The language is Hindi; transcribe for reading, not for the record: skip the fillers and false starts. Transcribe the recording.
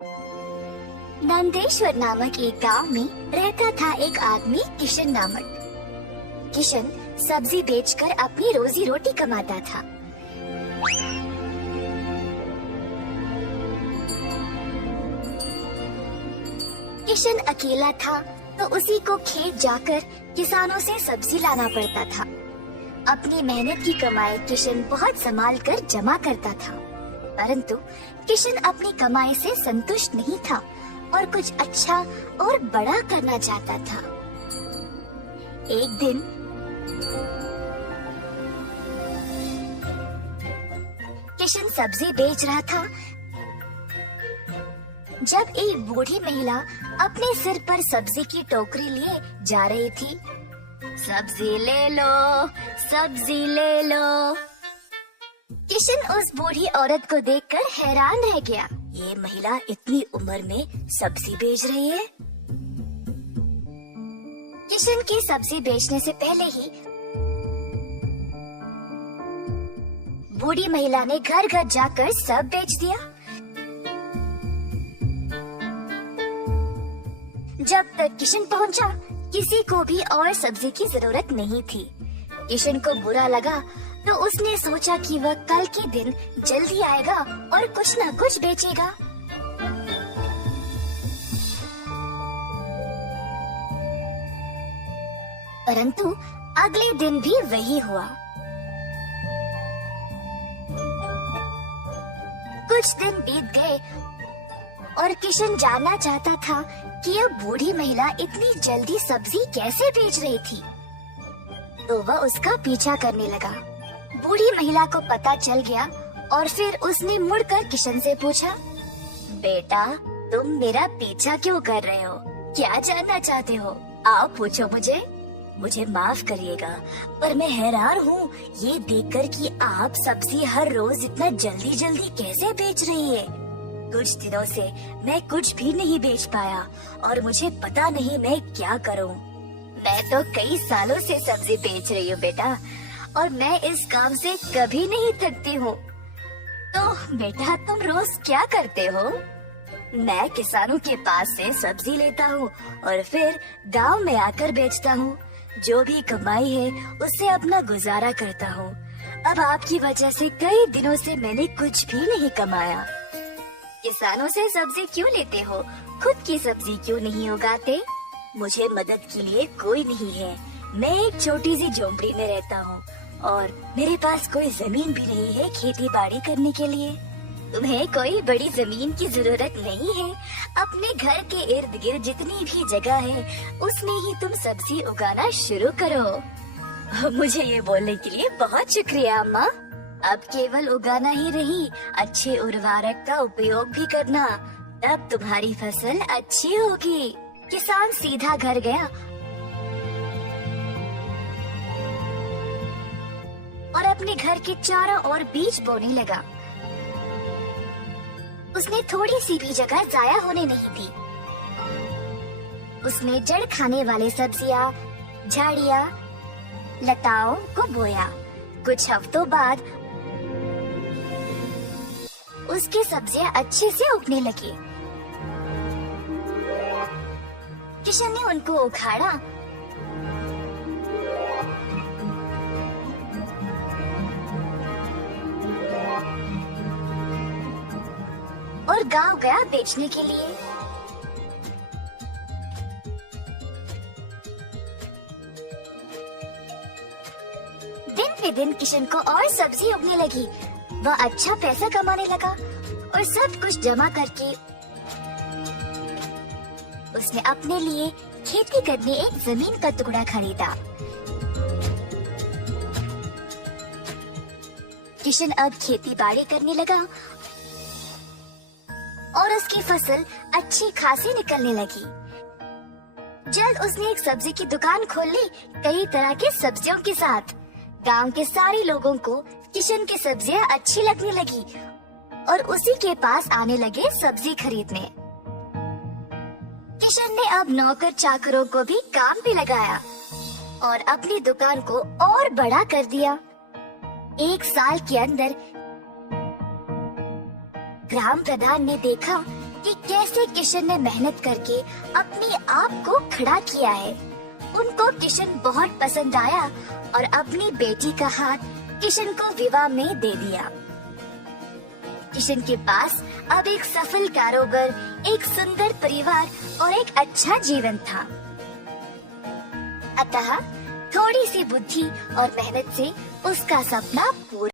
नंदेश्वर नामक एक गांव में रहता था एक आदमी किशन नामक। किशन सब्जी बेचकर अपनी रोजी रोटी कमाता था। किशन अकेला था तो उसी को खेत जाकर किसानों से सब्जी लाना पड़ता था। अपनी मेहनत की कमाई किशन बहुत संभाल कर जमा करता था, परंतु किशन अपनी कमाई से संतुष्ट नहीं था और कुछ अच्छा और बड़ा करना चाहता था। एक दिन किशन सब्जी बेच रहा था जब एक बूढ़ी महिला अपने सिर पर सब्जी की टोकरी लिए जा रही थी। सब्जी ले लो, सब्जी ले लो। किशन उस बूढ़ी औरत को देखकर हैरान रह गया। ये महिला इतनी उम्र में सब्जी बेच रही है। किशन के सब्जी बेचने से पहले ही बूढ़ी महिला ने घर घर जाकर सब बेच दिया। जब तक किशन पहुंचा, किसी को भी और सब्जी की जरूरत नहीं थी। किशन को बुरा लगा तो उसने सोचा कि वह कल के दिन जल्दी आएगा और कुछ न कुछ बेचेगा। परंतु अगले दिन भी वही हुआ। कुछ दिन बीत गए और किशन जानना चाहता था कि यह बूढ़ी महिला इतनी जल्दी सब्जी कैसे बेच रही थी, तो वह उसका पीछा करने लगा। बूढ़ी महिला को पता चल गया और फिर उसने मुड़कर किशन से पूछा, बेटा तुम मेरा पीछा क्यों कर रहे हो? क्या जानना चाहते हो? आओ पूछो मुझे। मुझे माफ करिएगा, पर मैं हैरान हूँ ये देखकर कि आप सब्जी हर रोज इतना जल्दी जल्दी कैसे बेच रही है। कुछ दिनों से मैं कुछ भी नहीं बेच पाया और मुझे पता नहीं मैं क्या करूं। मैं तो कई सालों से सब्जी बेच रही हूँ बेटा, और मैं इस काम से कभी नहीं थकती हूँ। तो बेटा तुम रोज क्या करते हो? मैं किसानों के पास से सब्जी लेता हूँ और फिर गांव में आकर बेचता हूँ। जो भी कमाई है उससे अपना गुजारा करता हूँ। अब आपकी वजह से कई दिनों से मैंने कुछ भी नहीं कमाया। किसानों से सब्जी क्यों लेते हो? खुद की सब्जी क्यों नहीं उगाते? मुझे मदद के लिए कोई नहीं है। मैं एक छोटी सी झोंपड़ी में रहता हूँ और मेरे पास कोई जमीन भी नहीं है खेती बाड़ी करने के लिए। तुम्हें कोई बड़ी जमीन की जरूरत नहीं है। अपने घर के इर्द गिर्द जितनी भी जगह है उसमें ही तुम सब्जी उगाना शुरू करो। मुझे ये बोलने के लिए बहुत शुक्रिया अम्मा। अब केवल उगाना ही नहीं, अच्छे उर्वरक का उपयोग भी करना, तब तुम्हारी फसल अच्छी होगी। किसान सीधा घर गया और अपने घर के चारों ओर बीज बोने लगा। उसने थोड़ी सी भी जगह जाया होने नहीं दी। उसने जड़ खाने वाले सब्जियां, झाड़ियां, लताओं को बोया। कुछ हफ्तों बाद उसकी सब्जियां अच्छे से उगने लगी। किशन ने उनको उखाड़ा और गांव गया बेचने के लिए। दिन पे दिन किशन को और सब्जी उगने लगी। वह अच्छा पैसा कमाने लगा और सब कुछ जमा करके उसने अपने लिए खेती करने एक जमीन का टुकड़ा खरीदा। किशन अब खेती बाड़ी करने लगा और उसकी फसल अच्छी खासी निकलने लगी। जल्द उसने एक सब्जी की दुकान खोल ली, कई तरह के सब्जियों के साथ। गांव के सारे लोगों को किशन की सब्जियां अच्छी लगने लगी और उसी के पास आने लगे सब्जी खरीदने। किशन ने अब नौकर चाकरों को भी काम पे लगाया और अपनी दुकान को और बड़ा कर दिया। एक साल के अंदर ग्राम प्रधान ने देखा कि कैसे किशन ने मेहनत करके अपने आप को खड़ा किया है। उनको किशन बहुत पसंद आया और अपनी बेटी का हाथ किशन को विवाह में दे दिया। किशन के पास अब एक सफल कारोबार, एक सुंदर परिवार और एक अच्छा जीवन था। अतः थोड़ी सी बुद्धि और मेहनत से उसका सपना पूरा